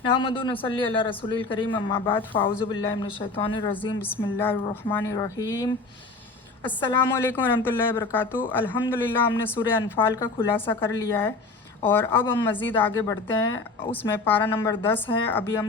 नहमदु नसल्ली अला रसूलिल करीम अम्मा बाद फ़ाउज़ु बिल्लाहि मिनश शैतानिर रजीम बिस्मिल्लाहिर रहमानिर रहीम। अस्सलामु अलैकुम रहमतुल्लाहि व बरकातुहू। अल्हम्दुलिल्लाह हमने सूरह अनफ़ाल का खुलासा कर लिया है और अब हम मज़ीद आगे बढ़ते हैं। उसमें पारा नंबर 10 है। अभी हम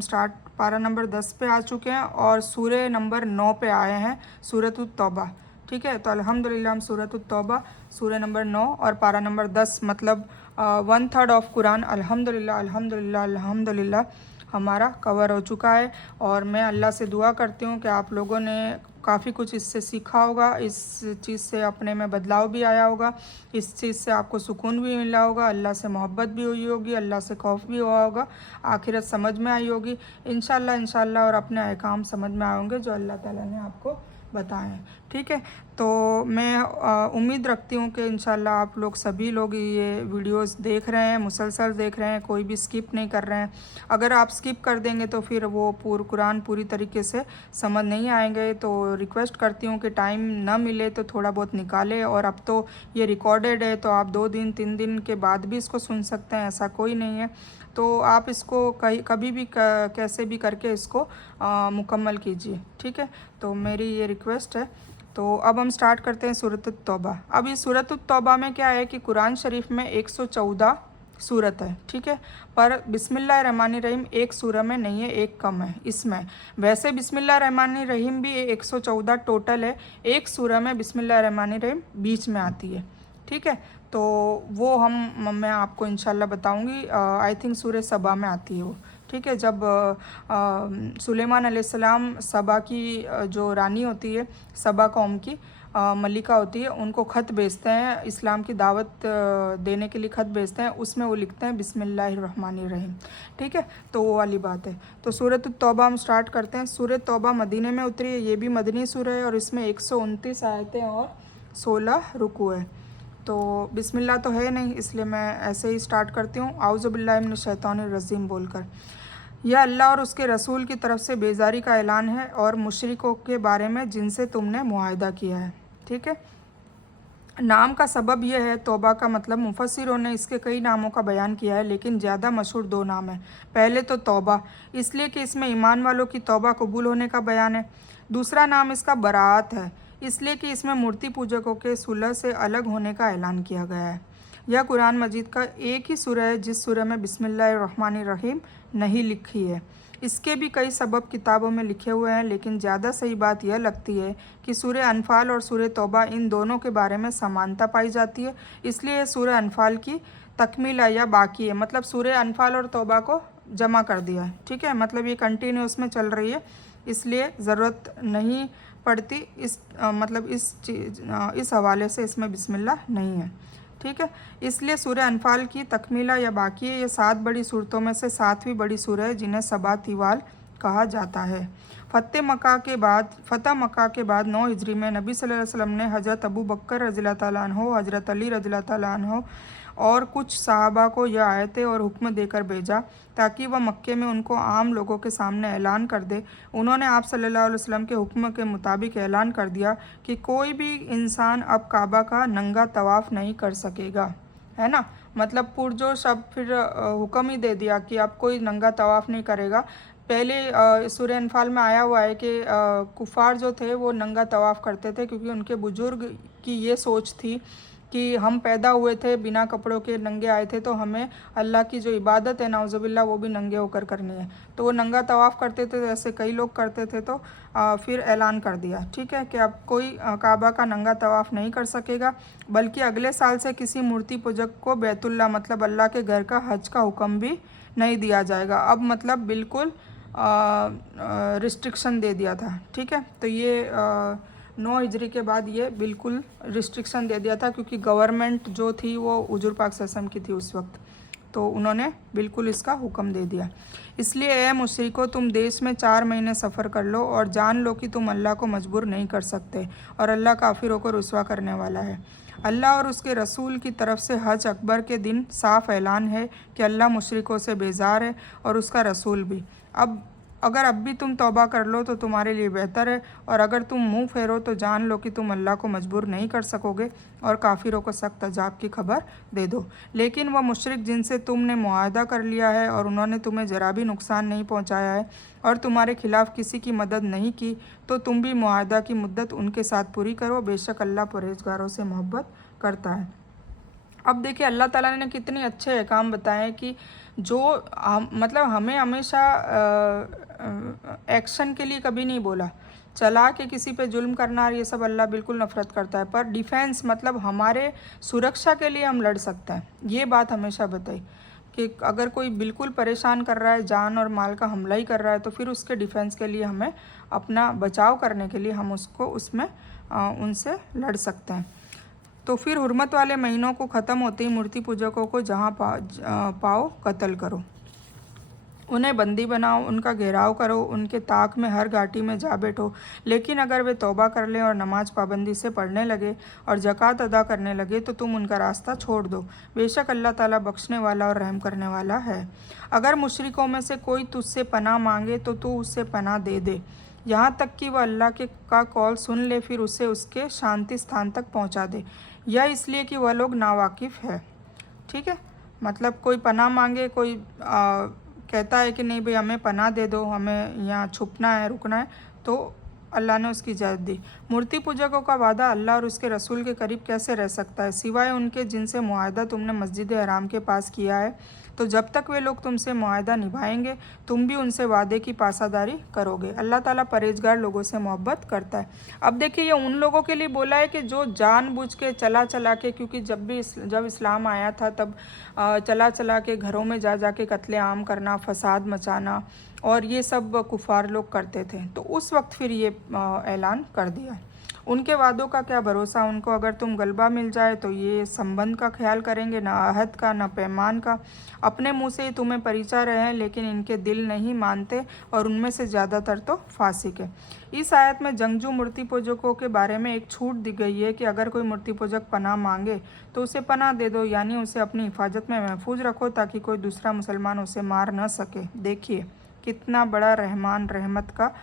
पारा नंबर 10 पे आ चुके हैं और सूरह नंबर 9 पे आए हैं, सूरतुत तौबा। ठीक है, तो अल्हम्दुलिल्लाह हम सूरतुत तौबा सूरह नंबर 9 और पारा नंबर 10 मतलब 1/3 ऑफ कुरान अल्हम्दुलिल्लाह अल्हम्दुलिल्लाह अल्हम्दुलिल्लाह हमारा कवर हो चुका है। और मैं अल्लाह से दुआ करती हूँ कि आप लोगों ने काफ़ी कुछ इससे सीखा होगा, इस चीज़ से अपने में बदलाव भी आया होगा, इस चीज़ से आपको सुकून भी मिला होगा, अल्लाह से मोहब्बत भी हुई होगी, अल्लाह से खौफ भी हुआ होगा, आखिरत समझ में आई होगी इंशाल्लाह इंशाल्लाह, और अपने अहकाम समझ में आए होंगे जो अल्लाह ताला ने आपको बताएं। ठीक है, तो मैं उम्मीद रखती हूँ कि इंशाल्लाह आप लोग सभी लोग ये वीडियोस देख रहे हैं, मुसलसल देख रहे हैं, कोई भी स्किप नहीं कर रहे हैं। अगर आप स्किप कर देंगे तो फिर वो कुरान पूरी तरीके से समझ नहीं आएंगे। तो रिक्वेस्ट करती हूँ कि टाइम ना मिले तो थोड़ा बहुत निकालें। और अब तो ये रिकॉर्डेड है, तो आप 2 दिन 3 दिन के बाद भी इसको सुन सकते हैं, ऐसा कोई नहीं है। तो आप इसको कभी भी कैसे भी करके इसको मुकम्मल कीजिए। ठीक है, तो मेरी ये रिक्वेस्ट है। तो अब हम स्टार्ट करते हैं सूरतुत तौबा। अब इस सूरतुत तौबा में क्या है कि कुरान शरीफ में 114 सूरत है। ठीक है, पर बिस्मिल्लाहिर्रहमानिर्रहीम एक सूरह में नहीं है, एक कम है इसमें। वैसे बिस्मिल्लाहिर्रहमानिर्रहीम भी 114 टोटल है, एक सूरह में बिस्मिल्लाहिर्रहमानिर्रहीम बीच में आती है। ठीक है, तो वो मैं आपको इंशाल्लाह बताऊंगी। आई थिंक सूरह सबा में आती है वो। ठीक है, जब सुलेमान अलैहिस्सलाम सबा की जो रानी होती है, सबा कौम की मलिका होती है, उनको ख़त भेजते हैं, इस्लाम की दावत देने के लिए ख़त भेजते हैं। उसमें वो लिखते हैं बिस्मिल्लाहिर्रहमानिर्रहीम। ठीक है, तो वो वाली बात है। तो सूरत तौबा हम स्टार्ट करते हैं। सूरत तौबा मदीने में उतरी है, ये भी मदनी सूरह है और इसमें 129 आयतें और 16 रुकू है। तो बिस्मिल्लाह तो है नहीं, इसलिए मैं ऐसे ही स्टार्ट करती हूँ, आउज़ु बिल्लाहि मिनश शैतानिर रजीम बोलकर। यह अल्लाह और उसके रसूल की तरफ से बेजारी का ऐलान है और मुशरिकों के बारे में जिनसे तुमने मुआहदा किया है। ठीक है, नाम का सबब यह है, तौबा का मतलब मुफस्सिरों ने इसके कई नामों का बयान किया है, लेकिन ज़्यादा मशहूर 2 नाम हैं। पहले तो तौबा, इसलिए कि इसमें ईमान वालों की तौबा कबूल होने का बयान है। दूसरा नाम इसका बराअत है, इसलिए कि इसमें मूर्ति पूजकों के सुलह से अलग होने का ऐलान किया गया है। यह कुरान मजीद का एक ही सूरह है जिस सूरह में बिस्मिल्लाहिर्रहमानिर्रहीम नहीं लिखी है। इसके भी कई सबब किताबों में लिखे हुए हैं, लेकिन ज़्यादा सही बात यह लगती है कि सूरह अनफ़ाल और सूरह तौबा इन दोनों के बारे में समानता पाई जाती है, इसलिए सूरह अनफ़ाल की तकमीला या बाकी है। मतलब सूरह अनफ़ाल और तौबा को जमा कर दिया है। ठीक है, मतलब ये कंटिन्यूस में चल रही है, इसलिए ज़रूरत नहीं पड़ती मतलब इस हवाले से इसमें बिस्मिल्लाह नहीं है। ठीक है, इसलिए सूरह अनफ़ाल की तकमीला या बाकी है। ये 7 बड़ी सूरतों में से 7वीं बड़ी सूरह है, जिन्हें सबा तिवाल कहा जाता है। फ़तह मक्का के बाद 9 हिजरी में नबी सल्लल्लाहु अलैहि वसल्लम ने हज़रत अबू बकर रज़ियल्लाहु ताला अन्हु, हज़रत अली रज़ियल्लाहु ताला अन्हु और कुछ सहाबा को यह आयतें और हुक्म देकर भेजा ताकि वह मक्के में उनको आम लोगों के सामने ऐलान कर दे। उन्होंने आप सल्लल्लाहु अलैहि वसल्लम के हुक्म के मुताबिक ऐलान कर दिया कि कोई भी इंसान अब काबा का नंगा तवाफ़ नहीं कर सकेगा, है ना। मतलब पुरजोश अब फिर हुक्म ही दे दिया कि अब कोई नंगा तवाफ़ नहीं करेगा। पहले सूरह अनफ़ाल में आया हुआ है कि कुफ़ार जो थे वो नंगा तवाफ़ करते थे, क्योंकि उनके बुज़ुर्ग की ये सोच थी कि हम पैदा हुए थे बिना कपड़ों के, नंगे आए थे, तो हमें अल्लाह की जो इबादत है नाउज़ुबिल्लाह वो भी नंगे होकर करनी है। तो वो नंगा तवाफ़ करते थे, ऐसे कई लोग करते थे। तो फिर ऐलान कर दिया, ठीक है, कि अब कोई काबा का नंगा तवाफ़ नहीं कर सकेगा, बल्कि अगले साल से किसी मूर्ति पूजक को बैतुल्लाह मतलब अल्लाह के घर का हज का हुक्म भी नहीं दिया जाएगा। अब मतलब बिल्कुल रिस्ट्रिक्शन दे दिया था। ठीक है, तो ये 9 हिजरी के बाद ये बिल्कुल रिस्ट्रिक्शन दे दिया था, क्योंकि गवर्नमेंट जो थी वो हुजूर पाक सल्लल्लाहु अलैहि वसल्लम की थी उस वक्त, तो उन्होंने बिल्कुल इसका हुक्म दे दिया। इसलिए ए मुशरिको, तुम देश में 4 महीने सफ़र कर लो और जान लो कि तुम अल्लाह को मजबूर नहीं कर सकते, और अल्लाह काफिरों को रुसवा करने वाला है। अल्लाह और उसके रसूल की तरफ से हज अकबर के दिन साफ ऐलान है कि अल्लाह मुशरिकों से बेजार है और उसका रसूल भी। अब अगर अब भी तुम तौबा कर लो तो तुम्हारे लिए बेहतर है, और अगर तुम मुंह फेरो तो जान लो कि तुम अल्लाह को मजबूर नहीं कर सकोगे, और काफिरों को सख्त अजाब की खबर दे दो। लेकिन वह मुशरिक जिनसे तुमने मुआहदा कर लिया है और उन्होंने तुम्हें ज़रा भी नुकसान नहीं पहुंचाया है और तुम्हारे खिलाफ किसी की मदद नहीं की, तो तुम भी मुआहदा की मुद्दत उनके साथ पूरी करो। बेशक अल्लाह परहेजगारों से मोहब्बत करता है। अब देखिए अल्लाह ताला ने कितने अच्छे अहकाम बताए कि जो मतलब हमें हमेशा एक्शन के लिए कभी नहीं बोला, चला के किसी पे जुल्म करना ये सब अल्लाह बिल्कुल नफ़रत करता है, पर डिफेंस मतलब हमारे सुरक्षा के लिए हम लड़ सकते हैं, ये बात हमेशा बताई कि अगर कोई बिल्कुल परेशान कर रहा है, जान और माल का हमला ही कर रहा है, तो फिर उसके डिफेंस के लिए हमें अपना बचाव करने के लिए हम उसको उसमें उनसे लड़ सकते हैं। तो फिर हुर्मत वाले महीनों को ख़त्म होते ही मूर्ति पूजकों को जहाँ पाओ कत्ल करो, उन्हें बंदी बनाओ, उनका घेराव करो, उनके ताक में हर घाटी में जा बैठो। लेकिन अगर वे तौबा कर लें और नमाज पाबंदी से पढ़ने लगे और ज़कात अदा करने लगे तो तुम उनका रास्ता छोड़ दो। बेशक अल्लाह ताला बख्शने वाला और रहम करने वाला है। अगर मुशरिकों में से कोई तुझसे पनाह मांगे तो तू उससे पनाह दे दे, यहाँ तक कि वह अल्लाह के का कौल सुन ले, फिर उसे उसके शांति स्थान तक पहुँचा दे। यह इसलिए कि वह लोग नावाकिफ़ है। ठीक है, मतलब कोई पनाह मांगे, कोई कहता है कि नहीं भाई हमें पनाह दे दो, हमें यहाँ छुपना है, रुकना है, तो अल्लाह ने उसकी इजाज़त दी। मूर्ति पूजकों का वादा अल्लाह और उसके रसूल के करीब कैसे रह सकता है, सिवाय उनके जिनसे मुआहदा तुमने मस्जिद हराम के पास किया है। तो जब तक वे लोग तुमसे मुआहदा निभाएंगे तुम भी उनसे वादे की पासादारी करोगे। अल्लाह ताला परहेजगार लोगों से मोहब्बत करता है। अब देखिए ये उन लोगों के लिए बोला है कि जो जानबूझ के चला के, क्योंकि जब इस्लाम आया था तब चला के घरों में जा के कत्ले आम करना, फसाद मचाना और ये सब कुफार लोग करते थे, तो उस वक्त फिर ये ऐलान कर दिया। उनके वादों का क्या भरोसा, उनको अगर तुम गलबा मिल जाए तो ये संबंध का ख्याल करेंगे, ना अहद का ना पैमान का। अपने मुंह से ही तुम्हें परिचय रहे हैं लेकिन इनके दिल नहीं मानते और उनमें से ज़्यादातर तो फासिक है। इस आयत में जंगजू मूर्ति पूजकों के बारे में एक छूट दी गई है कि अगर कोई मूर्ति पूजक पनाह मांगे तो उसे पनाह दे दो, यानी उसे अपनी हिफाजत में महफूज रखो ताकि कोई दूसरा मुसलमान उसे मार न सके। देखिए कितना बड़ा रहमान रहमत का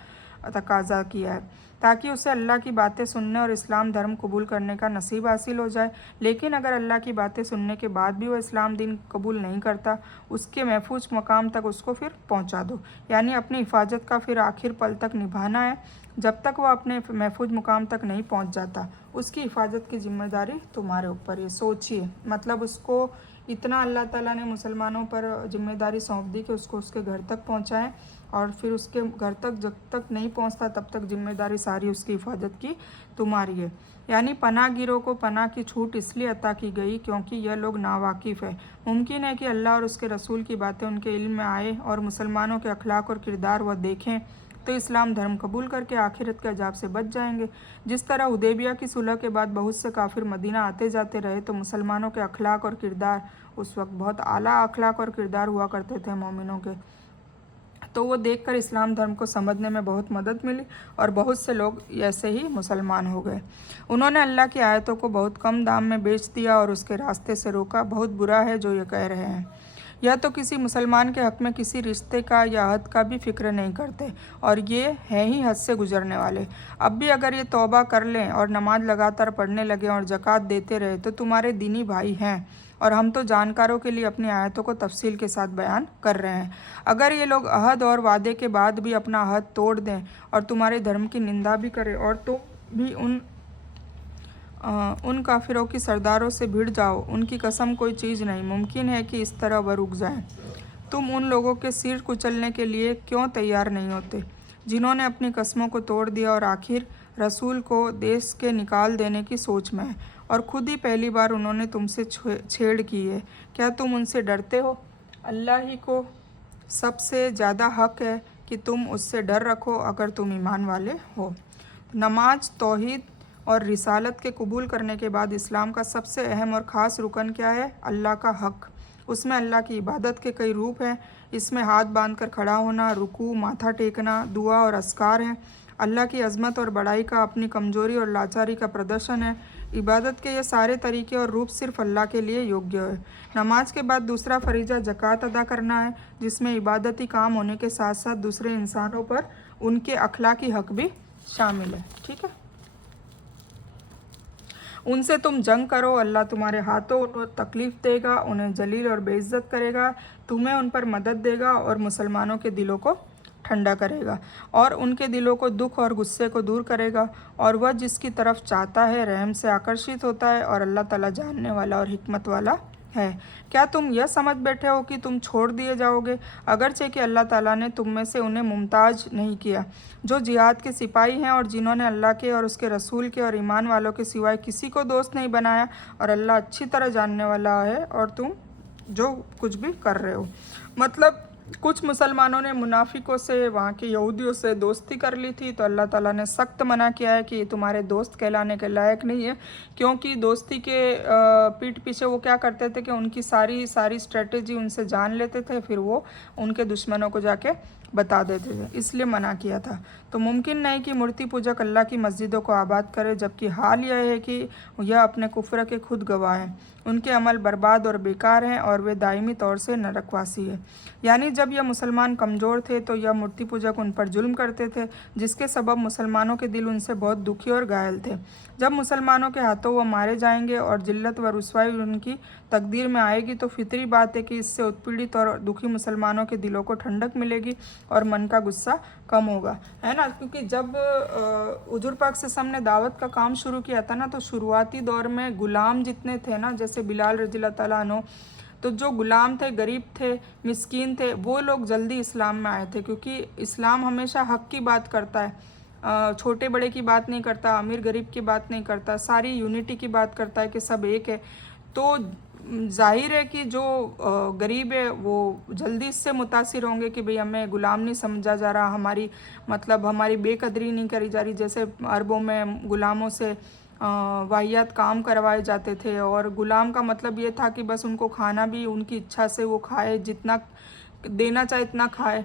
तकाजा किया है, ताकि उसे अल्लाह की बातें सुनने और इस्लाम धर्म कबूल करने का नसीब हासिल हो जाए। लेकिन अगर अल्लाह की बातें सुनने के बाद भी वह इस्लाम दीन कबूल नहीं करता, उसके महफूज मकाम तक उसको फिर पहुंचा दो, यानी अपनी हिफाजत का फिर आखिर पल तक निभाना है। जब तक वह अपने महफूज मुकाम तक नहीं पहुंच जाता उसकी हिफाजत की जिम्मेदारी तुम्हारे ऊपर है। सोचिए, मतलब उसको इतना अल्लाह ताला ने मुसलमानों पर जिम्मेदारी सौंप दी कि उसको उसके घर तक पहुंचाएं, और फिर उसके घर तक जब तक नहीं पहुंचता तब तक जिम्मेदारी सारी उसकी हिफाजत की तुम्हारी है। यानी पनाहगीरों को पनाह की छूट इसलिए अता की गई क्योंकि यह लोग नावाकिफ़ है। मुमकिन है कि अल्लाह और उसके रसूल की बातें उनके इल्म में आए और मुसलमानों के अखलाक और किरदार वह देखें तो इस्लाम धर्म कबूल करके आखिरत के अजाब से बच जाएंगे। जिस तरह हुदैबिया की सुलह के बाद बहुत से काफिर मदीना आते जाते रहे तो मुसलमानों के अखलाक और किरदार उस वक्त बहुत आला अखलाक और किरदार हुआ करते थे मोमिनों के, तो वो देखकर इस्लाम धर्म को समझने में बहुत मदद मिली और बहुत से लोग ऐसे ही मुसलमान हो गए। उन्होंने अल्लाह की आयतों को बहुत कम दाम में बेच दिया और उसके रास्ते से रोका। बहुत बुरा है जो ये कह रहे हैं। यह तो किसी मुसलमान के हक़ में किसी रिश्ते का या हद का भी फ़िक्र नहीं करते और ये हैं ही हद से गुजरने वाले। अब भी अगर ये तौबा कर लें और नमाज लगातार पढ़ने लगें और ज़कात देते रहे तो तुम्हारे दीनी भाई हैं, और हम तो जानकारों के लिए अपनी आयतों को तफसील के साथ बयान कर रहे हैं। अगर ये लोग अहद और वादे के बाद भी अपना अहद तोड़ दें और तुम्हारे धर्म की निंदा भी करें और तुम भी उन काफिरों की सरदारों से भिड़ जाओ, उनकी कसम कोई चीज़ नहीं, मुमकिन है कि इस तरह वह रुक जाएं। तुम उन लोगों के सिर कुचलने के लिए क्यों तैयार नहीं होते जिन्होंने अपनी कसमों को तोड़ दिया और आखिर रसूल को देश के निकाल देने की सोच में है और खुद ही पहली बार उन्होंने तुमसे छेड़ की है। क्या तुम उनसे डरते हो? अल्लाह ही को सबसे ज़्यादा हक़ है कि तुम उससे डर रखो अगर तुम ईमान वाले हो। नमाज, तौहीद और रिसालत के कबूल करने के बाद इस्लाम का सबसे अहम और ख़ास रुकन क्या है? अल्लाह का हक़। उसमें अल्लाह की इबादत के कई रूप हैं। इसमें हाथ बांधकर खड़ा होना, रुकू, माथा टेकना, दुआ और अस्कार हैं। अल्लाह की अज़मत और बड़ाई का अपनी कमज़ोरी और लाचारी का प्रदर्शन है। इबादत के ये सारे तरीके और रूप सिर्फ़ अल्लाह के लिए योग्य है। नमाज के बाद दूसरा फ़रीज़ा ज़कात अदा करना है, जिसमें इबादती काम होने के साथ साथ दूसरे इंसानों पर उनके अखलाकी हक़ भी शामिल है। ठीक है, उनसे तुम जंग करो, अल्लाह तुम्हारे हाथों उन्हें तकलीफ़ देगा, उन्हें जलील और बेइज्जत करेगा, तुम्हें उन पर मदद देगा और मुसलमानों के दिलों को ठंडा करेगा और उनके दिलों को दुख और गुस्से को दूर करेगा, और वह जिसकी तरफ चाहता है रहम से आकर्षित होता है, और अल्लाह ताला जानने वाला और हिकमत वाला है। क्या तुम यह समझ बैठे हो कि तुम छोड़ दिए जाओगे, अगरचे कि अल्लाह ताला ने तुम में से उन्हें मुमताज नहीं किया, जो जिहाद के सिपाही हैं और जिन्होंने अल्लाह के और उसके रसूल के और ईमान वालों के सिवाय किसी को दोस्त नहीं बनाया, और अल्लाह अच्छी तरह जानने वाला है और तुम जो कुछ भी कर रहे हो। मतलब कुछ मुसलमानों ने मुनाफिकों से, वहाँ के यहूदियों से दोस्ती कर ली थी, तो अल्लाह ताला ने सख्त मना किया है कि ये तुम्हारे दोस्त कहलाने के लायक नहीं है, क्योंकि दोस्ती के पीठ पीछे वो क्या करते थे कि उनकी सारी स्ट्रेटेजी उनसे जान लेते थे, फिर वो उनके दुश्मनों को जाके बता देते थे, इसलिए मना किया था। तो मुमकिन नहीं कि मूर्ति पूजक अल्लाह की मस्जिदों को आबाद करे, जबकि हाल यह है कि यह अपने कुफ्र के खुद गवाह हैं। उनके अमल बर्बाद और बेकार हैं और वे दायमी तौर से नरकवासी है। यानी जब यह मुसलमान कमज़ोर थे तो यह मूर्ति पूजक उन पर जुल्म करते थे, जिसके सबब मुसलमानों के दिल उनसे बहुत दुखी और घायल थे। जब मुसलमानों के हाथों वो मारे जाएंगे और जिल्लत व रुसवाई उनकी तकदीर में आएगी, तो फितरी बात है कि इससे उत्पीड़ित और दुखी मुसलमानों के दिलों को ठंडक मिलेगी और मन का गुस्सा कम होगा, है ना। क्योंकि जब हुजूर पाक सल्लल्लाहु अलैहि वसल्लम ने दावत का काम शुरू किया था ना, तो शुरुआती दौर में गुलाम जितने थे ना, जैसे बिलाल रज़ियल्लाहु ताला अन्हु, तो जो गुलाम थे, गरीब थे, मिस्कीन थे, वो लोग जल्दी इस्लाम में आए थे, क्योंकि इस्लाम हमेशा हक़ की बात करता है, छोटे बड़े की बात नहीं करता, अमीर गरीब की बात नहीं करता, सारी यूनिटी की बात करता है कि सब एक है। तो जाहिर है कि जो गरीब है वो जल्दी इससे मुतासिर होंगे कि भाई हमें ग़ुलाम नहीं समझा जा रहा, हमारी मतलब हमारी बेकदरी नहीं करी जा रही। जैसे अरबों में ग़ुलामों से वाहियात काम करवाए जाते थे, और ग़ुलाम का मतलब ये था कि बस उनको खाना भी उनकी इच्छा से वो खाए, जितना देना चाहे इतना खाए,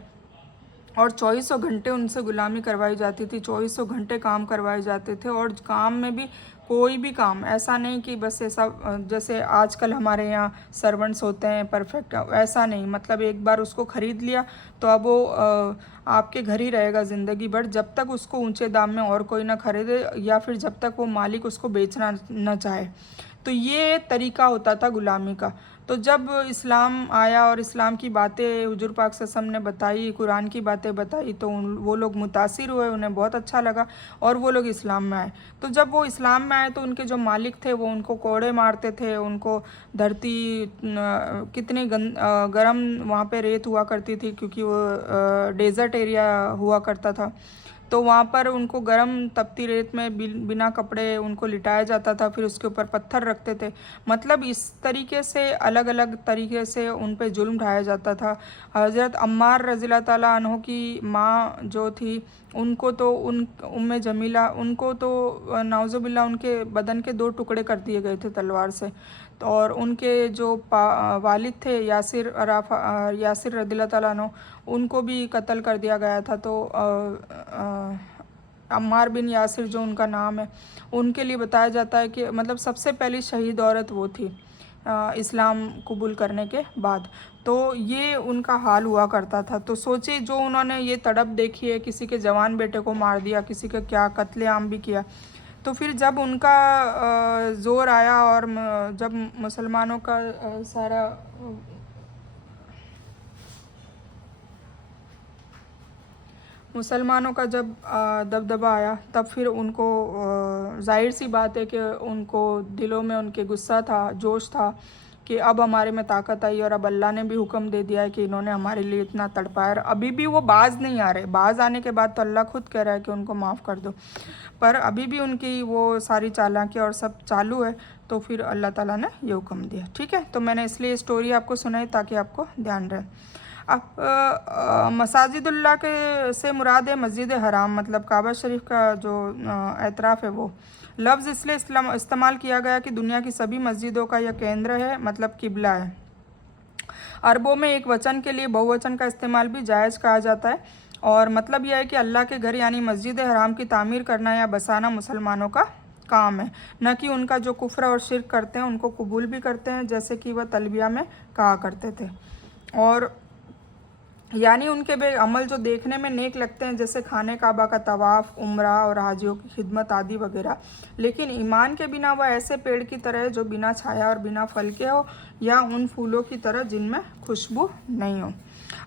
और 2400 घंटे उनसे ग़ुलामी करवाई जाती थी, 2400 घंटे काम करवाए जाते थे। और काम में भी कोई भी काम ऐसा नहीं कि बस ऐसा जैसे आजकल हमारे यहाँ सर्वेंट्स होते हैं परफेक्ट, ऐसा नहीं। मतलब एक बार उसको ख़रीद लिया तो अब वो आपके घर ही रहेगा ज़िंदगी भर, जब तक उसको ऊंचे दाम में और कोई ना ख़रीदे, या फिर जब तक वो मालिक उसको बेचना न चाहे। तो ये तरीका होता था ग़ुलामी का। तो जब इस्लाम आया और इस्लाम की बातें हुजूर पाक सल्लल्लाहु अलैहि वसल्लम ने बताई, कुरान की बातें बताई, तो वो लोग मुतासिर हुए, उन्हें बहुत अच्छा लगा और वो लोग इस्लाम में आए। तो जब वो इस्लाम में आए तो उनके जो मालिक थे वो उनको कोड़े मारते थे, उनको धरती कितनी गर्म वहाँ पे रेत हुआ करती थी, क्योंकि वो डेज़र्ट एरिया हुआ करता था। तो वहाँ पर उनको गर्म तपती रेत में बिना कपड़े उनको लिटाया जाता था, फिर उसके ऊपर पत्थर रखते थे। मतलब इस तरीके से अलग अलग तरीके से उन पे जुल्म ढाया जाता था। हज़रत अम्मार रज़ियल्लाहु ताला अन्हु की माँ जो थी, उनको तो उम्मे जमीला, उनको तो नाउज़ुबिल्लाह उनके बदन के 2 टुकड़े कर दिए गए थे तलवार से। तो और उनके जो वालिद थे यासिर रज़ियल्लाहु ताला अन्हु, उनको भी कत्ल कर दिया गया था। तो अम्मार बिन यासिर जो उनका नाम है, उनके लिए बताया जाता है कि मतलब सबसे पहली शहीद औरत वो थी इस्लाम कबूल करने के बाद। तो ये उनका हाल हुआ करता था। तो सोचिए जो उन्होंने ये तड़प देखी है, किसी के जवान बेटे को मार दिया, किसी का क्या कत्लेआम भी किया। तो फिर जब उनका ज़ोर आया और जब मुसलमानों का सारा मुसलमानों का जब दबदबा आया, तब फिर उनको ज़ाहिर सी बात है कि उनको दिलों में उनके गुस्सा था, जोश था कि अब हमारे में ताकत आई, और अब अल्लाह ने भी हुक्म दे दिया है कि इन्होंने हमारे लिए इतना तड़पाया। अभी भी वो बाज नहीं आ रहे, बाज आने के बाद तो अल्लाह खुद कह रहा है कि उनको माफ़ कर दो, पर अभी भी उनकी वो सारी चालाकी और सब चालू है। तो फिर अल्लाह ताला ने ये हुक्म दिया। ठीक है, तो मैंने इसलिए स्टोरी आपको सुनाई ताकि आपको ध्यान रहे। अब मसाजिदुल्लाह के से मुराद है मस्जिद हराम, मतलब काबा शरीफ का जो एतराफ़ है वो। लफ्ज़ इसलिए इस्तेमाल किया गया कि दुनिया की सभी मस्जिदों का यह केंद्र है, मतलब किबला है। अरबों में एक वचन के लिए बहुवचन का इस्तेमाल भी जायज़ कहा जाता है, और मतलब यह है कि अल्लाह के घर यानी मस्जिद हराम की तामीर करना या बसाना मुसलमानों का काम है, न कि उनका जो कुफ्र और शिर्क करते हैं उनको कबूल भी करते हैं, जैसे कि वह तलबिया में कहा करते थे। और यानी उनके बे अमल जो देखने में नेक लगते हैं, जैसे खाने काबा का तवाफ़, उम्रा और हाजियों की खिदमत आदि वगैरह, लेकिन ईमान के बिना वह ऐसे पेड़ की तरह है जो बिना छाया और बिना फल के हो, या उन फूलों की तरह जिनमें खुशबू नहीं हो।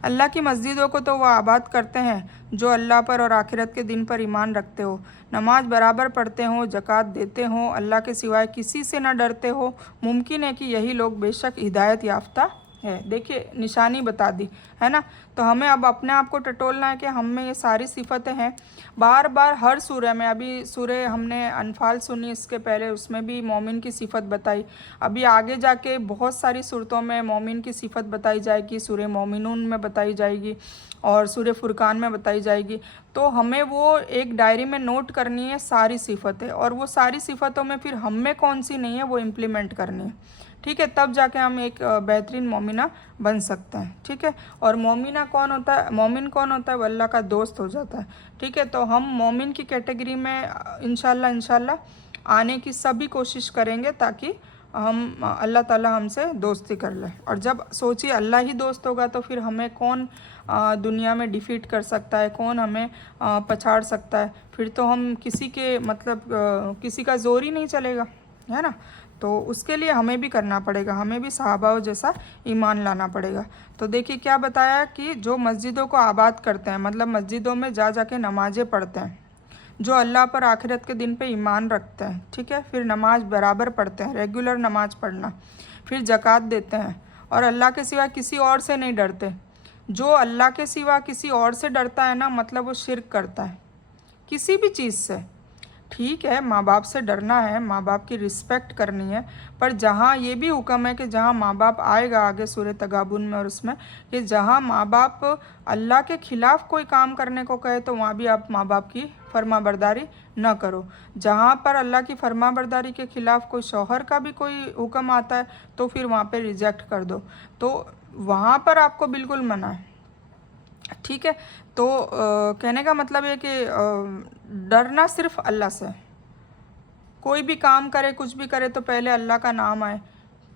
अल्लाह की मस्जिदों को तो वह आबाद करते हैं जो अल्लाह पर और आखिरत के दिन पर ईमान रखते हो, नमाज बराबर पढ़ते हो, ज़कात देते हो, अल्लाह के सिवाय किसी से न डरते हो। मुमकिन है कि यही लोग बेशक हिदायत याफ्ता है। देखिए निशानी बता दी है ना। तो हमें अब अपने आप को टटोलना है कि हम में ये सारी सिफतें हैं। बार बार हर सूरह में, अभी सूरह हमने अनफाल सुनी इसके पहले, उसमें भी मोमिन की सिफत बताई। अभी आगे जाके बहुत सारी सूरतों में मोमिन की सिफत बताई जाएगी, सूरह मोमिनून में बताई जाएगी और सूरह फुरकान में बताई जाएगी। तो हमें वो एक डायरी में नोट करनी है सारी सिफतें, और वो सारी सिफतों में फिर हम में कौन सी नहीं है वो इम्प्लीमेंट करनी है। ठीक है, तब जाके हम एक बेहतरीन मोमिना बन सकते हैं। ठीक है, और मोमिना कौन होता है, मोमिन कौन होता है, वो अल्लाह का दोस्त हो जाता है। ठीक है, तो हम मोमिन की कैटेगरी में इंशाल्लाह आने की सभी कोशिश करेंगे ताकि हम अल्लाह ताला हमसे दोस्ती कर ले। और जब सोचिए अल्लाह ही दोस्त होगा तो फिर हमें कौन दुनिया में डिफीट कर सकता है, कौन हमें पछाड़ सकता है। फिर तो हम किसी के मतलब किसी का जोर ही नहीं चलेगा, है ना। तो उसके लिए हमें भी करना पड़ेगा, हमें भी सहाबाओं जैसा ईमान लाना पड़ेगा। तो देखिए क्या बताया कि जो मस्जिदों को आबाद करते हैं, मतलब मस्जिदों में जा जाके नमाज़ें पढ़ते हैं, जो अल्लाह पर आखिरत के दिन पे ईमान रखते हैं, ठीक है, फिर नमाज बराबर पढ़ते हैं, रेगुलर नमाज पढ़ना, फिर ज़कात देते हैं और अल्लाह के सिवा किसी और से नहीं डरते। जो अल्लाह के सिवा किसी और से डरता है ना, मतलब वो शिर्क करता है किसी भी चीज़ से। ठीक है, माँ बाप से डरना है, माँ बाप की रिस्पेक्ट करनी है, पर जहाँ ये भी हुक्म है कि जहाँ माँ बाप आएगा आगे सूरह तगाबुन में और उसमें, कि जहाँ माँ बाप अल्लाह के ख़िलाफ़ कोई काम करने को कहे तो वहाँ भी आप माँ बाप की फरमाबरदारी न करो। जहाँ पर अल्लाह की फरमाबरदारी के ख़िलाफ़ कोई शौहर का भी कोई हुक्म आता है तो फिर वहाँ पर रिजेक्ट कर दो। तो वहाँ पर आपको बिल्कुल मना है। ठीक है, तो कहने का मतलब है कि डरना सिर्फ अल्लाह से। कोई भी काम करे, कुछ भी करे, तो पहले अल्लाह का नाम आए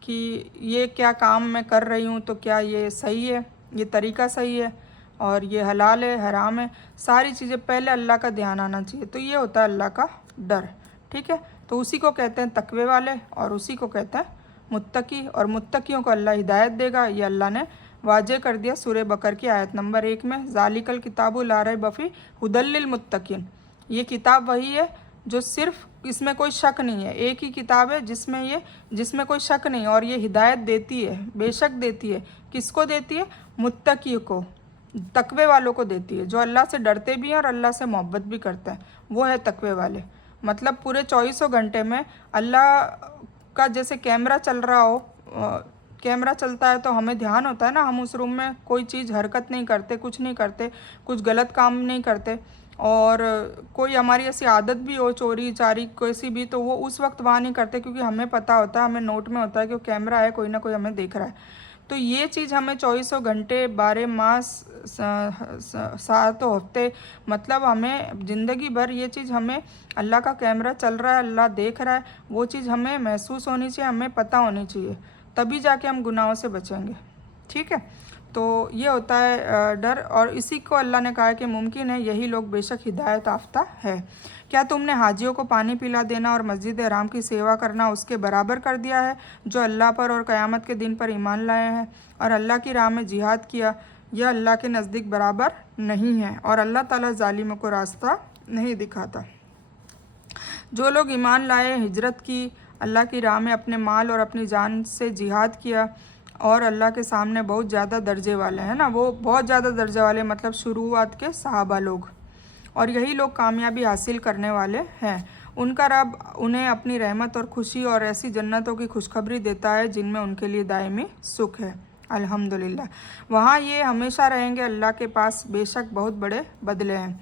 कि ये क्या काम मैं कर रही हूँ, तो क्या ये सही है, ये तरीका सही है, और ये हलाल है हराम है, सारी चीज़ें पहले अल्लाह का ध्यान आना चाहिए। तो ये होता है अल्लाह का डर। ठीक है, तो उसी को कहते हैं तकवे वाले और उसी को कहते हैं मुत्तकी, और मुत्तकियों को अल्लाह हिदायत देगा। ये अल्लाह ने वाजे कर दिया सूरह बकर की आयत नंबर 1 में, ज़ालिकल किताबु ला रैब फीह हुदल लिल मुत्तकीन। ये किताब वही है जो सिर्फ, इसमें कोई शक नहीं है, एक ही किताब है जिसमें कोई शक नहीं, और ये हिदायत देती है, बेशक देती है। किसको देती है? मुत्तकी को, तकवे वालों को देती है, जो अल्लाह से डरते भी हैं और अल्लाह से मोहब्बत भी करते हैं, वो है तकवे वाले। मतलब पूरे 24 घंटे में अल्लाह का जैसे कैमरा चल रहा हो, कैमरा चलता है तो हमें ध्यान होता है ना, हम उस रूम में कोई चीज़ हरकत नहीं करते, कुछ नहीं करते, कुछ गलत काम नहीं करते, और कोई हमारी ऐसी आदत भी हो चोरी चारी कैसी भी, तो वो उस वक्त वहाँ नहीं करते, क्योंकि हमें पता होता है, हमें नोट में होता है कि कैमरा है, कोई ना कोई हमें देख रहा है। तो ये चीज़ हमें 24 घंटे 12 मास 7 हफ्ते, मतलब हमें ज़िंदगी भर ये चीज़ हमें, अल्लाह का कैमरा चल रहा है, अल्लाह देख रहा है, वो चीज़ हमें महसूस होनी चाहिए, हमें पता होनी चाहिए, तभी जाके हम गुनाहों से बचेंगे। ठीक है, तो ये होता है डर, और इसी को अल्लाह ने कहा है कि मुमकिन है यही लोग बेशक हिदायत याफ्ता है। क्या तुमने हाजियों को पानी पिला देना और मस्जिद हराम की सेवा करना उसके बराबर कर दिया है जो अल्लाह पर और क़यामत के दिन पर ईमान लाए हैं और अल्लाह की राह में जिहाद किया? यह अल्लाह के नज़दीक बराबर नहीं है, और अल्लाह ताला ज़ालिमों को रास्ता नहीं दिखाता। जो लोग ईमान लाए, हिजरत की, अल्लाह की राह में अपने माल और अपनी जान से जिहाद किया, और अल्लाह के सामने बहुत ज़्यादा दर्जे वाले हैं ना, वो बहुत ज़्यादा दर्जे वाले, मतलब शुरुआत के सहाबा लोग, और यही लोग कामयाबी हासिल करने वाले हैं। उनका रब उन्हें अपनी रहमत और खुशी और ऐसी जन्नतों की खुशखबरी देता है जिनमें उनके लिए दायमी सुख है। अल्हम्दुलिल्लाह, वहाँ ये हमेशा रहेंगे, अल्लाह के पास बेशक बहुत बड़े बदले हैं।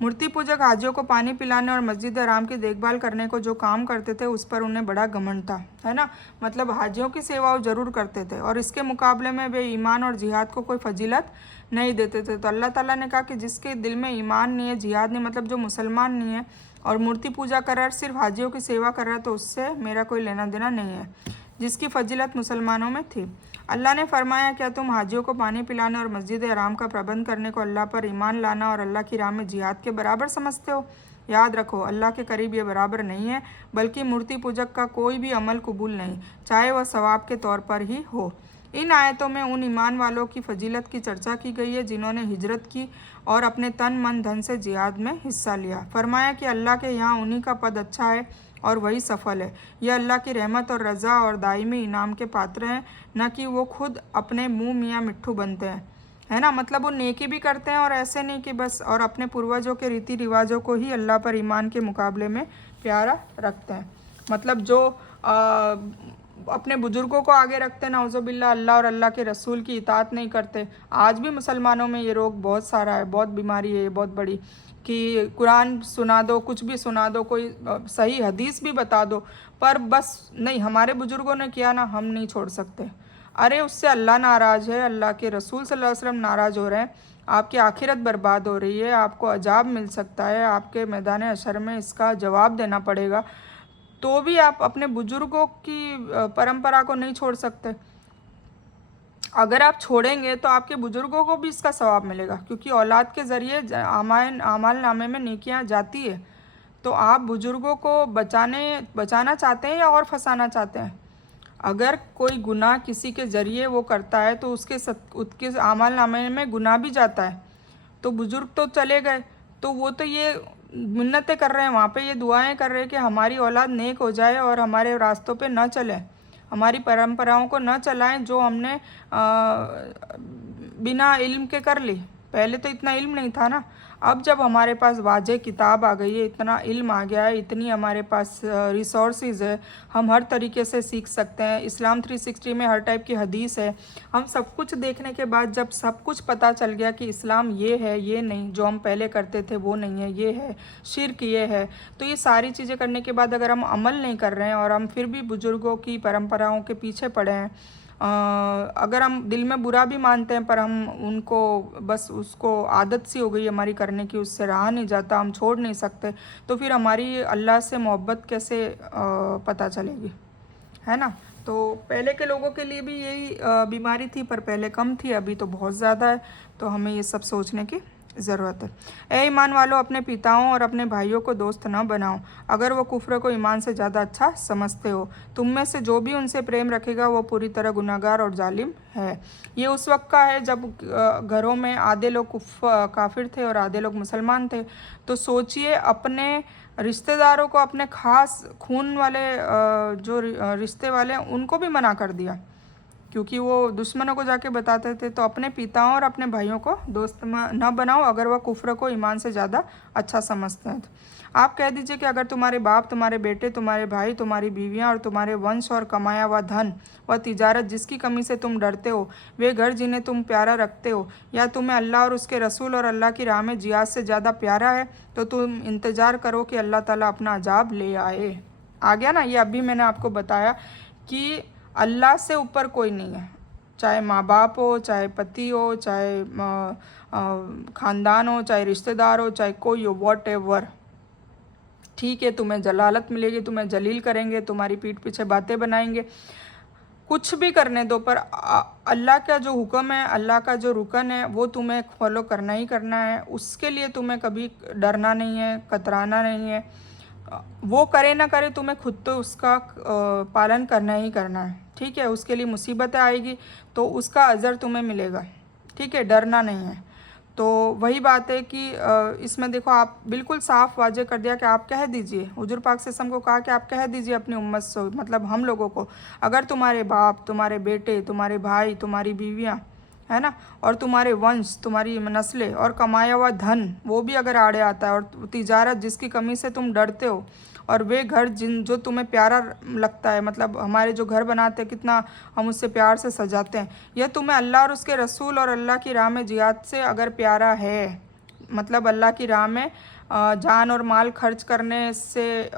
मूर्ति पूजक हाजियों को पानी पिलाने और मस्जिद हराम की देखभाल करने को जो काम करते थे उस पर उन्हें बड़ा घमंड था, है ना। मतलब हाजियों की सेवा वो ज़रूर करते थे, और इसके मुकाबले में वे ईमान और जिहाद को कोई फजीलत नहीं देते थे। तो अल्लाह ताला ने कहा कि जिसके दिल में ईमान नहीं है, जिहाद नहीं, मतलब जो मुसलमान नहीं है और मूर्ति पूजा कर रहा है, सिर्फ हाजियों की सेवा कर रहा है, तो उससे मेरा कोई लेना देना नहीं है, जिसकी फजीलत मुसलमानों में थी। अल्लाह ने फरमाया, क्या तुम हाजियों को पानी पिलाने और मस्जिद हराम का प्रबंध करने को अल्लाह पर ईमान लाना और अल्लाह की राह में जिहाद के बराबर समझते हो? याद रखो, अल्लाह के करीब ये बराबर नहीं है, बल्कि मूर्ति पूजक का कोई भी अमल कबूल नहीं, चाहे वह सवाब के तौर पर ही हो। इन आयतों में उन ईमान वालों की फजीलत की चर्चा की गई है जिन्होंने हिजरत की और अपने तन मन धन से जिहाद में हिस्सा लिया। फरमाया कि अल्लाह के यहाँ उन्हीं का पद अच्छा है और वही सफल है। यह अल्लाह की रहमत और रज़ा और दायमी इनाम के पात्र हैं, न कि वो खुद अपने मुँह मियाँ मिट्ठू बनते हैं, है ना। मतलब वो नेकी भी करते हैं और ऐसे नहीं कि बस, और अपने पूर्वजों के रीति रिवाजों को ही अल्लाह पर ईमान के मुकाबले में प्यारा रखते हैं। मतलब जो अपने बुजुर्गों को आगे रखते हैं, नाउज़ुबिल्लाह, अल्लाह और अल्लाह के रसूल की इताअत नहीं करते। आज भी मुसलमानों में ये रोग बहुत सारा है, बहुत बीमारी है ये बहुत बड़ी, कि कुरान सुना दो, कुछ भी सुना दो, कोई सही हदीस भी बता दो, पर बस नहीं, हमारे बुजुर्गों ने किया ना, हम नहीं छोड़ सकते। अरे उससे अल्लाह नाराज़ है, अल्लाह के रसूल सल्लल्लाहु अलैहि वसल्लम नाराज़ हो रहे हैं, आपकी आखिरत बर्बाद हो रही है, आपको अजाब मिल सकता है, आपके मैदान हशर में इसका जवाब देना पड़ेगा। तो भी आप अपने बुजुर्गों की परंपरा को नहीं छोड़ सकते। अगर आप छोड़ेंगे तो आपके बुजुर्गों को भी इसका सवाब मिलेगा, क्योंकि औलाद के ज़रिए आमाल नामे में नेकियां जाती है। तो आप बुजुर्गों को बचाना चाहते हैं या और फंसाना चाहते हैं? अगर कोई गुनाह किसी के ज़रिए वो करता है तो उसके आमाल नामे में गुनाह भी जाता है। तो बुजुर्ग तो चले गए, तो वो तो ये मिन्नतें कर रहे हैं, वहाँ पे ये दुआएं कर रहे हैं कि हमारी औलाद नेक हो जाए और हमारे रास्तों पे न चले, हमारी परंपराओं को न चलाएं जो हमने बिना इल्म के कर ली। पहले तो इतना इल्म नहीं था ना, अब जब हमारे पास वाज़ेह किताब आ गई है, इतना इल्म आ गया है, इतनी हमारे पास रिसोर्सेज है, हम हर तरीके से सीख सकते हैं। इस्लाम 360 में हर टाइप की हदीस है। हम सब कुछ देखने के बाद जब सब कुछ पता चल गया कि इस्लाम ये है, ये नहीं, जो हम पहले करते थे वो नहीं है, ये है शिर्क, ये है, तो ये सारी चीज़ें करने के बाद अगर हम अमल नहीं कर रहे हैं और हम फिर भी बुज़ुर्गों की परंपराओं के पीछे पड़े हैं, अगर हम दिल में बुरा भी मानते हैं पर हम उनको बस, उसको आदत सी हो गई हमारी करने की, उससे रहा नहीं जाता, हम छोड़ नहीं सकते, तो फिर हमारी अल्लाह से मोहब्बत कैसे पता चलेगी, है ना। तो पहले के लोगों के लिए भी यही बीमारी थी, पर पहले कम थी, अभी तो बहुत ज़्यादा है। तो हमें ये सब सोचने की ज़रूरत है। ए ईमान वालों, अपने पिताओं और अपने भाइयों को दोस्त न बनाओ अगर वो कुफ्र को ईमान से ज़्यादा अच्छा समझते हो। तुम में से जो भी उनसे प्रेम रखेगा वो पूरी तरह गुनाहगार और जालिम है। ये उस वक्त का है जब घरों में आधे लोग काफिर थे और आधे लोग मुसलमान थे। तो सोचिए, अपने रिश्तेदारों को, अपने ख़ास खून वाले जो रिश्ते वाले हैं उनको भी मना कर दिया, क्योंकि वो दुश्मनों को जाके बताते थे। तो अपने पिताओं और अपने भाइयों को दोस्त न बनाओ अगर वह कुफ्र को ईमान से ज़्यादा अच्छा समझते हैं। तो आप कह दीजिए कि अगर तुम्हारे बाप, तुम्हारे बेटे, तुम्हारे भाई, तुम्हारी बीवियां और तुम्हारे वंश और कमाया हुआ धन व तिजारत जिसकी कमी से तुम डरते हो, वे घर जिन्हें तुम प्यारा रखते हो, या तुम्हें अल्लाह और उसके रसूल और अल्लाह की राह में जिहाद से ज़्यादा प्यारा है, तो तुम इंतज़ार करो कि अल्लाह ताला अपना अजाब ले आए। आ गया ना, ये अभी मैंने आपको बताया कि अल्लाह से ऊपर कोई नहीं है, चाहे माँ बाप हो, चाहे पति हो, चाहे ख़ानदान हो, चाहे रिश्तेदार हो, चाहे कोई हो, वॉट एवर, ठीक है। तुम्हें जलालत मिलेगी, तुम्हें जलील करेंगे, तुम्हारी पीठ पीछे बातें बनाएंगे, कुछ भी करने दो, पर अल्लाह का जो हुक्म है, अल्लाह का जो रुकन है, वो तुम्हें फॉलो करना ही करना है। उसके लिए तुम्हें कभी डरना नहीं है, कतराना नहीं है। वो करे ना करे, तुम्हें खुद तो उसका पालन करना ही करना है, ठीक है। उसके लिए मुसीबतें आएगी तो उसका अज़र तुम्हें मिलेगा, ठीक है, डरना नहीं है। तो वही बात है कि इसमें देखो, आप बिल्कुल साफ वाजे कर दिया कि आप कह दीजिए, हुजूर पाक से को कहा कि आप कह दीजिए अपनी उम्मत से, मतलब हम लोगों को, अगर तुम्हारे बाप, तुम्हारे बेटे, तुम्हारे भाई, तुम्हारी बीवियाँ, है ना, और तुम्हारे वंश, तुम्हारी नस्लें और कमाया हुआ धन वो भी अगर आड़े आता है, और तिजारत जिसकी कमी से तुम डरते हो, और वे घर जो तुम्हें प्यारा लगता है, मतलब हमारे जो घर बनाते हैं कितना हम उससे प्यार से सजाते हैं, यह तुम्हें अल्लाह और उसके रसूल और अल्लाह की राह में जिहाद से अगर प्यारा है, मतलब अल्लाह की राह में जान और माल खर्च करने से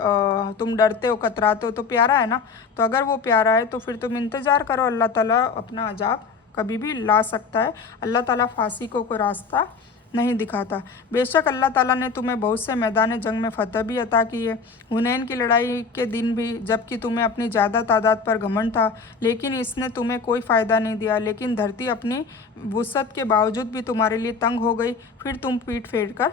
तुम डरते हो, कतराते हो, तो प्यारा है ना। तो अगर वो प्यारा है तो फिर तुम इंतज़ार करो, अल्लाह ताला अपना अजाब कभी भी ला सकता है। अल्लाह ताला फासिकों को रास्ता नहीं दिखाता। बेशक अल्लाह ताला ने तुम्हें बहुत से मैदान जंग में फ़तह भी अता की है, हुनैन की लड़ाई के दिन भी, जबकि तुम्हें अपनी ज़्यादा तादाद पर घमंड था, लेकिन इसने तुम्हें कोई फ़ायदा नहीं दिया। लेकिन धरती अपनी वुसअत के बावजूद भी तुम्हारे लिए तंग हो गई, फिर तुम पीठ फेर कर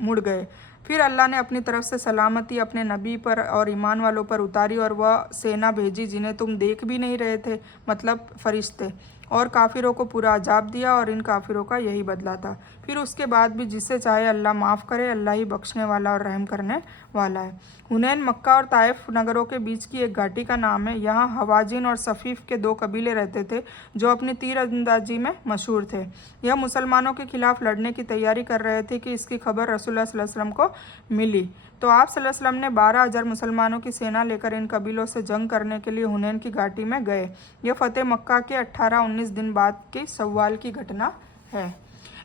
मुड़ गए। फिर अल्लाह ने अपनी तरफ से सलामती अपने नबी पर और ईमान वालों पर उतारी, और वह सेना भेजी जिन्हें तुम देख भी नहीं रहे थे, मतलब फरिश्ते, और काफिरों को पूरा अजाब दिया, और इन काफिरों का यही बदला था। फिर उसके बाद भी जिसे चाहे अल्लाह माफ़ करे, अल्लाह ही बख्शने वाला और रहम करने वाला है। हुनैन मक्का और ताइफ नगरों के बीच की एक घाटी का नाम है। यहाँ हवाजिन और सफ़ीफ के 2 कबीले रहते थे जो अपनी तीर अंदाजी में मशहूर थे। यह मुसलमानों के खिलाफ लड़ने की तैयारी कर रहे थे कि इसकी खबर रसूलुल्लाह सल्लल्लाहु अलैहि वसल्लम को मिली। तो आप सल्लल्लाहु अलैहि वसल्लम ने 12,000 मुसलमानों की सेना लेकर इन कबीलों से जंग करने के लिए हुनैन की घाटी में गए। यह फ़तेह मक्का के 18-19 दिन बाद की सव्वाल की घटना है।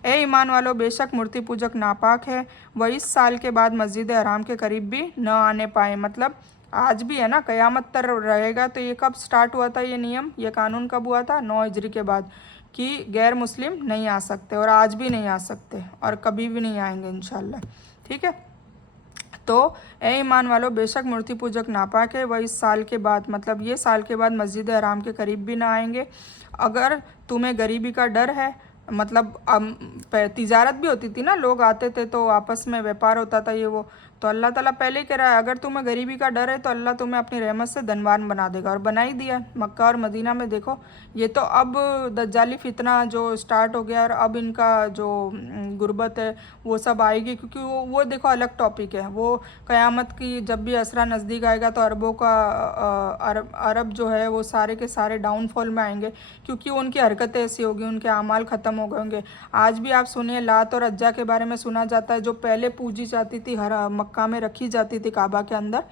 ए ईमान वालों, बेशक मूर्ति पूजक नापाक है, वह इस साल के बाद मस्जिद हराम के करीब भी न आने पाए। मतलब आज भी है ना, क़यामत तक रहेगा। तो ये कब स्टार्ट हुआ था, ये नियम, ये कानून कब हुआ था? 9 हिजरी के बाद, कि गैर मुस्लिम नहीं आ सकते, और आज भी नहीं आ सकते और कभी भी नहीं आएंगे इंशाल्लाह। ठीक है। तो ए ईमान वालों, बेशक मूर्ति पूजक नापाक है, वह इस साल के बाद, मतलब ये साल के बाद मस्जिद हराम के करीब भी ना आएंगे। अगर तुम्हें गरीबी का डर है, मतलब तिजारत भी होती थी ना, लोग आते थे तो आपस में व्यापार होता था, ये वो, तो अल्लाह ताला पहले ही कह रहा है, अगर तुम्हें गरीबी का डर है तो अल्लाह तुम्हें अपनी रहमत से धनवान बना देगा, और बना ही दिया। मक्का और मदीना में देखो, ये तो अब दज्जाली फितना जो स्टार्ट हो गया, और अब इनका जो गुर्बत है वो सब आएगी, क्योंकि वो देखो अलग टॉपिक है। वो क़यामत की जब भी असरा नज़दीक आएगा तो अरबों का अरब जो है वो सारे के सारे डाउनफॉल में आएंगे, क्योंकि उनकी हरकतें ऐसी होगी, उनके अमाल ख़त्म हो गए होंगे। आज भी आप सुनिए, लात और अज्जा के बारे में सुना जाता है, जो पहले पूजी जाती थी, हर मक्का में रखी जाती थी काबा के अंदर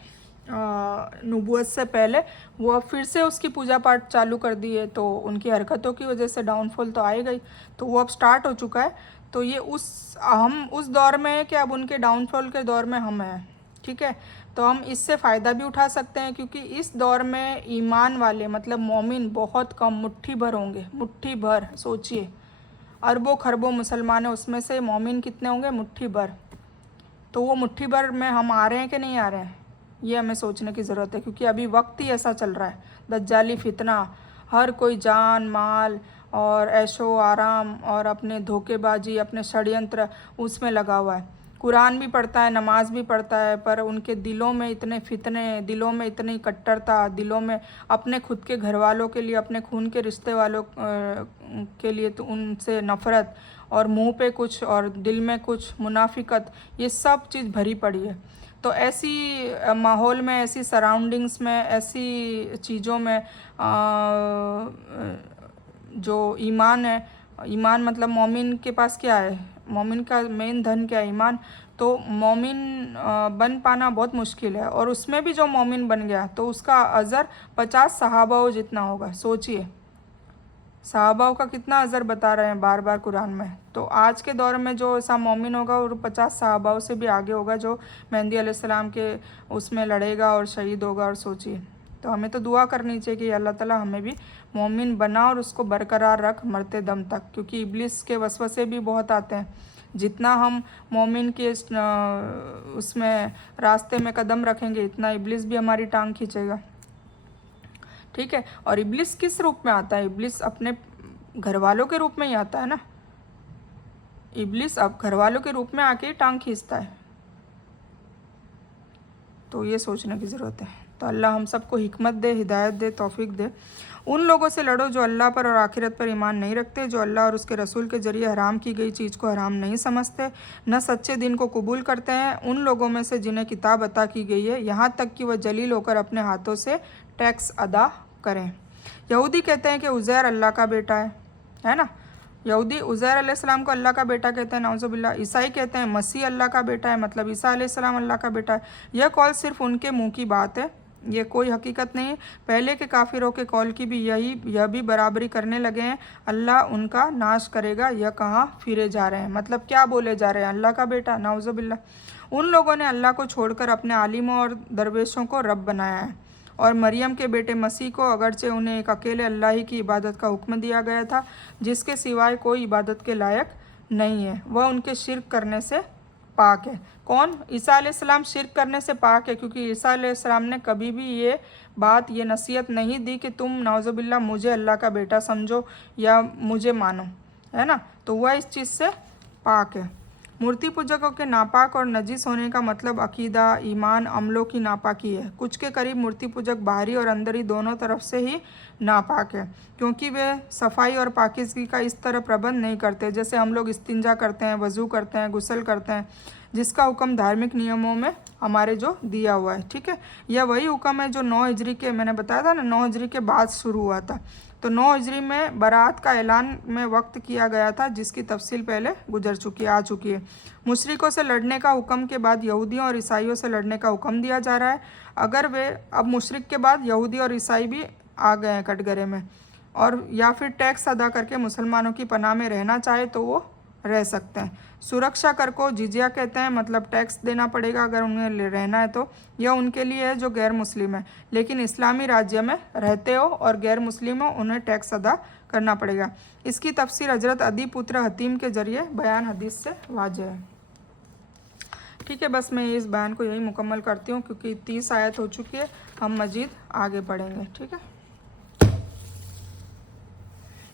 नबूवत से पहले, वो फिर से उसकी पूजा पाठ चालू कर दी है। तो उनकी हरकतों की वजह से डाउनफॉल तो आएगा ही, तो वो अब स्टार्ट हो चुका है। तो ये हम उस दौर में है कि अब उनके डाउनफॉल के दौर में हम हैं। ठीक है। तो हम इससे फ़ायदा भी उठा सकते हैं, क्योंकि इस दौर में ईमान वाले, मतलब मोमिन बहुत कम, मुट्ठी भर होंगे, मुट्ठी भर। सोचिए, अरबों खरबों मुसलमान हैं, उसमें से मोमिन कितने होंगे? मुट्ठी भर। तो वो मुट्ठी भर में हम आ रहे हैं कि नहीं आ रहे हैं, ये हमें सोचने की ज़रूरत है, क्योंकि अभी वक्त ही ऐसा चल रहा है, दज्जाली फितना, हर कोई जान माल और ऐशो आराम और अपने धोखेबाजी, अपने षड्यंत्र उसमें लगा हुआ है। कुरान भी पढ़ता है, नमाज भी पढ़ता है, पर उनके दिलों में इतने फितने, दिलों में इतनी कट्टरता, दिलों में अपने खुद के घर वालों के लिए, अपने खून के रिश्ते वालों के लिए तो उनसे नफ़रत, और मुंह पे कुछ और दिल में कुछ मुनाफिकत, ये सब चीज़ भरी पड़ी है। तो ऐसी माहौल में, ऐसी सराउंडिंग्स में, ऐसी चीज़ों में जो ईमान है, ईमान मतलब मोमिन के पास क्या है, मोमिन का मेन धन क्या है? ईमान। तो मोमिन बन पाना बहुत मुश्किल है, और उसमें भी जो मोमिन बन गया तो उसका अज़र 50 सहाबाओं जितना होगा। सोचिए, सहाबाओं का कितना अज़र बता रहे हैं बार बार कुरान में। तो आज के दौर में जो ऐसा मोमिन होगा और 50 सहाबाओं से भी आगे होगा, जो मेहंदी अलैहिस्सलाम के उसमें लड़ेगा और शहीद होगा। और सोचिए, तो हमें तो दुआ करनी चाहिए कि अल्लाह ताला हमें भी मोमिन बना और उसको बरकरार रख मरते दम तक, क्योंकि इब्लिस के वसवसे भी बहुत आते हैं। जितना हम मोमिन के उसमें रास्ते में कदम रखेंगे, इतना इब्लिस भी हमारी टांग खींचेगा। ठीक है। और इब्लिस किस रूप में आता है? इब्लिस अपने घर वालों के रूप में ही आता है ना। इब्लिस अब घर वालों के रूप में आके ही टांग खींचता है। तो ये सोचने की ज़रूरत है। तो अल्लाह हम सबको हिकमत दे, हिदायत दे, तौफीक दे। उन लोगों से लड़ो जो अल्लाह पर और आखिरत पर ईमान नहीं रखते, जो अल्लाह और उसके रसूल के ज़रिए हराम की गई चीज़ को हराम नहीं समझते, न सच्चे दिन को कबूल करते हैं, उन लोगों में से जिन्हें किताब अता की गई है, यहाँ तक कि वह जलील होकर अपने हाथों से टैक्स अदा करें। यहूदी कहते हैं कि उज़ैर अल्लाह का बेटा है ना। यहूदी उज़ैर अलैहिस्सलाम को अल्लाह का बेटा कहते हैं, नाउज़ुबिल्लाह। ईसाई कहते हैं मसीह अल्लाह का बेटा है, मतलब ईसा अलैहिस्सलाम अल्लाह का बेटा है। यह कौल सिर्फ उनके मुंह की बात है, ये कोई हकीकत नहीं है। पहले के काफिरों के कौल की भी यह भी बराबरी करने लगे हैं। अल्लाह उनका नाश करेगा, यह कहाँ फिरे जा रहे हैं, मतलब क्या बोले जा रहे हैं? अल्लाह का बेटा, नाउज़ुबिल्लाह। उन लोगों ने अल्लाह को छोड़कर अपने आलिमों और दरवेशों को रब बनाया है, और मरियम के बेटे मसीह को, अगरचे उन्हें एक अकेले अल्लाह ही की इबादत का हुक्म दिया गया था जिसके सिवाय कोई इबादत के लायक नहीं है, वह उनके शिर्क करने से पाक है। कौन? ईसा अलैहिस्सलाम शिर्क करने से पाक है, क्योंकि ईसा अलैहिस्सलाम ने कभी भी ये नसीहत नहीं दी कि तुम नाउज़ुबिल्लाह मुझे अल्लाह का बेटा समझो या मुझे मानो, है ना। तो वह इस चीज़ से पाक है। मूर्ति पूजकों के नापाक और नजीस होने का मतलब अकीदा, ईमान, अमलों की नापाकी है। कुछ के करीब मूर्ति पूजक बाहरी और अंदरी दोनों तरफ से ही नापाक है, क्योंकि वे सफाई और पाकीज़गी का इस तरह प्रबंध नहीं करते जैसे हम लोग इस्तिंजा करते हैं, वज़ू करते हैं, गुस्ल करते हैं, जिसका हुक्म धार्मिक नियमों में हमारे जो दिया हुआ है। ठीक है, यह वही हुक्म है जो 9 हिजरी के, मैंने बताया था ना, 9 हिजरी के बाद शुरू हुआ था। तो 9 हिजरी में बरात का ऐलान में वक्त किया गया था, जिसकी तफसील पहले आ चुकी है। मुशरिकों से लड़ने का हुक्म के बाद यहूदियों और ईसाइयों से लड़ने का हुक्म दिया जा रहा है। अगर वे अब मुशरिक के बाद यहूदी और ईसाई भी आ गए हैं कटघरे में, और या फिर टैक्स अदा करके मुसलमानों की पनाह में रहना चाहे तो वो रह सकते हैं। सुरक्षा कर को जिजिया कहते हैं, मतलब टैक्स देना पड़ेगा अगर उन्हें रहना है तो। यह उनके लिए है जो गैर मुस्लिम है, लेकिन इस्लामी राज्य में रहते हो और गैर मुस्लिम हो, उन्हें टैक्स अदा करना पड़ेगा। इसकी तफसीर हजरत अदी पुत्र हतीम के जरिए बयान हदीस से वाज़ेह है। ठीक है, बस मैं इस बयान को यही मुकम्मल करती हूँ, क्योंकि 30 आयत हो चुकी है, हम मजीद आगे पढ़ेंगे। ठीक है,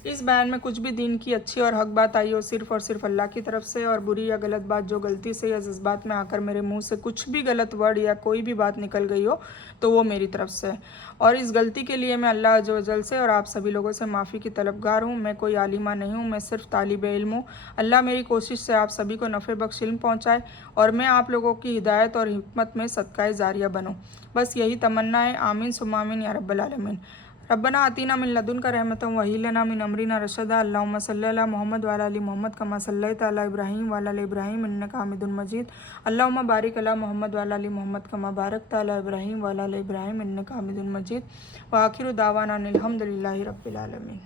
इस बयान में कुछ भी दीन की अच्छी और हक बात आई हो सिर्फ़ और सिर्फ अल्लाह की तरफ से, और बुरी या गलत बात जो गलती से या जज्बात में आकर मेरे मुंह से कुछ भी गलत वर्ड या कोई भी बात निकल गई हो तो वो मेरी तरफ से है। और इस गलती के लिए मैं अल्लाह अज़्ज़ व जल से और आप सभी लोगों से माफ़ी की तलबगार हूँ। मैं कोई आलिमा नहीं हूँ, मैं सिर्फ तालिब इल्म हूँ। अल्लाह मेरी कोशिश से आप सभी को नफ़े बख्श इल्म पहुँचाए और मैं आप लोगों की हिदायत और हिकमत में सदकाए जारिया बनूँ। बस यही तमन्ना है। आमीन सुम्मा आमीन या रब्बल आलमीन। रब्बना आतीना मिन लदुनका रहमतन व हय्यि लना मिन अमरिना रशदा। अल्लाहुम्मा सल्लि अला मुहम्मद व अला आलि मुहम्मद कमा सल्लैता अला इब्राहीम व अला आलि इब्राहीम इन्नका हमीदुम मजीद। अल्लाहुम्मा बारिक अला मुहम्मद व अला आलि मुहम्मद कमा बारकता अला इब्राहीम व अला आलि इब्राहीम इन्नका हमीदुम मजीद। व आखिरु दावाना अनिल हम्दुलिल्लाहि रब्बिल आलमीन।